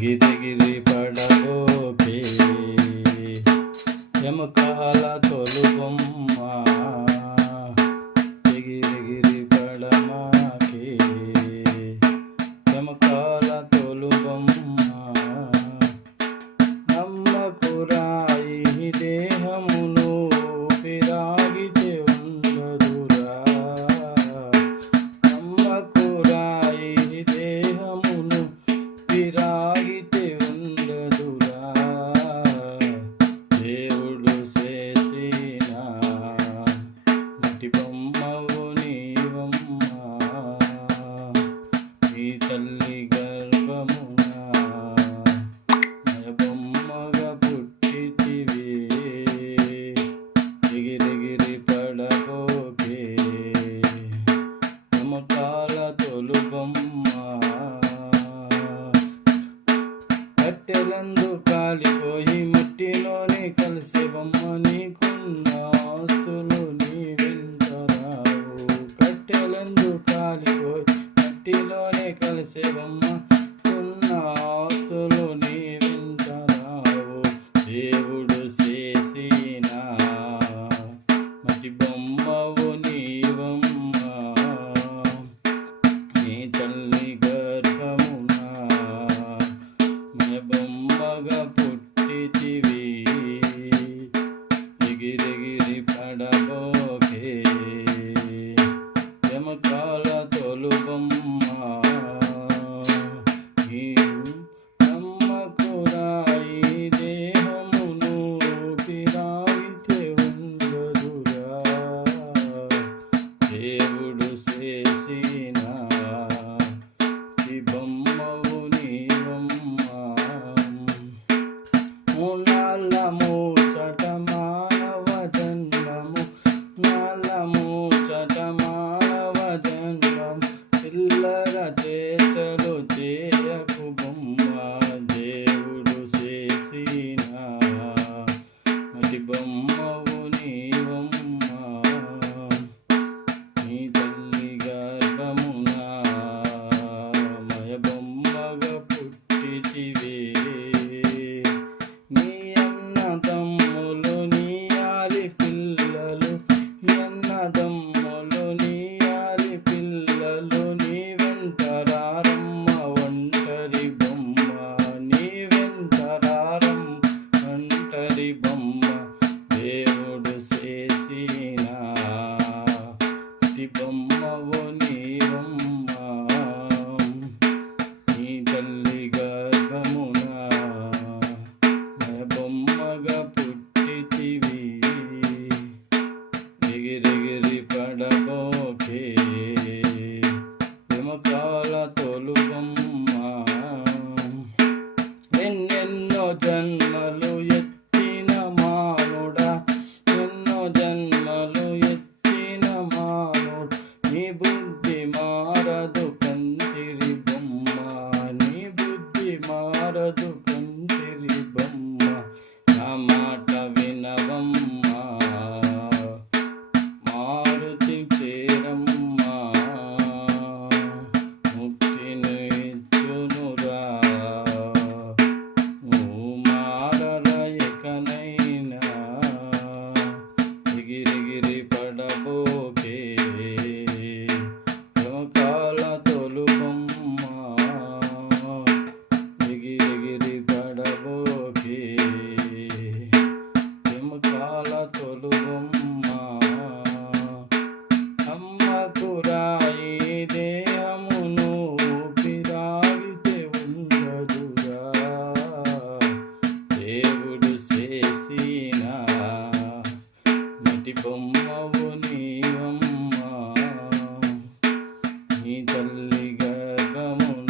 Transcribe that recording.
ఎగిరెగిరి పడబోకే ఎముకాల తొలుబొమ్మ ఎగిరెగిరి పడమాకే ఎముకాల తొలుబొమ్మ నమ్మకురాయి దేహమును పిరాగితే ఉండదురా నమ్మకురాయి దేహమును పిరాగితే ఉండదురా దేవుడు చేసిన మట్టి బొమ్మవు నీవమ్మా నీ తల్లి గర్భమున బొమ్మగా పుట్టితివి ఎగిరెగిరి పడబోకే ఎముకాల తొలుబొమ్మ కట్టెలందు కాలిపోయి మట్టిలోనే కలిసే బొమ్మ నీకున్న ఆస్తులు నీ వెంట రావు కట్టెలందు కాలిపోయి మట్టిలోనే కలిసే బొమ్మ ఉన్న ఆస్తులు నీ వెంట రావు దేవుడు చేసిన మట్టి బొమ్మవు నీవమ్మా నీ తల్లి గర్భమున బొమ్మగా పుట్టితివి ఎగిరెగిరి పడబోకే ఎముకాల తొలుబొమ్మ నమ్మకురాయి దేహమును పిరాగితే ఉండదురా దేవుడు చేసిన ఈ బొమ్మవు నీవమ్మా నాల ముచ్చట మానవ జన్మము నాల ముచ్చట మానవ జన్మం చిల్లర చేష్టలు చేయకు బొమ్మ దేవుడు చేసిన మటి బొమ్మవు నీవమ్మా నీ తల్లి గర్భమున మయ బొమ్మగా పుట్టితివి నీ అన్న తమ్ములు నీ ఆలి పిల్లలు అన్న తమ్ములు నీ ఆలి పిల్లలు నీ వెంట రారమ్మ ఒంటరి బొమ్మ నీ వెంట రారమ్మ ఒంటరి బొమ్మ దేవుడు చేసిన బొమ్మవు నీవమ్మా నీ తల్లి గర్భమున బొమ్మగా పుట్టితివి ఎగిరెగిరి పడబోకే ఎముకాల తొలుబొమ్మ ఎన్నెన్నో జన్మలు ఎత్తిన మానుడా ఎన్నో జన్మలు ఎత్తిన మానుడు నీ బుద్ధి మారదు కంతిరి బొమ్మ నీ బుద్ధి మారదు కంతిరి బొమ్మ నా మాట వినవమ్మా మారుతి చేరమ్మా ముక్తిని ఇచ్చునురా నువ్వు మారల ఎకనైనా ఎగిరెగిరి పడబోకే ఎముకాల తొలుబొమ్మ ఎగిరెగిరి పడబోకే ఎముకాల తొలుబొమ్మ అమ్మకురాయి దేహమును పిరాగితే ఉండదురా దేవుడు చేసిన మటి బొమ్మవు నీవమ్మా నీ తల్లి గర్భమున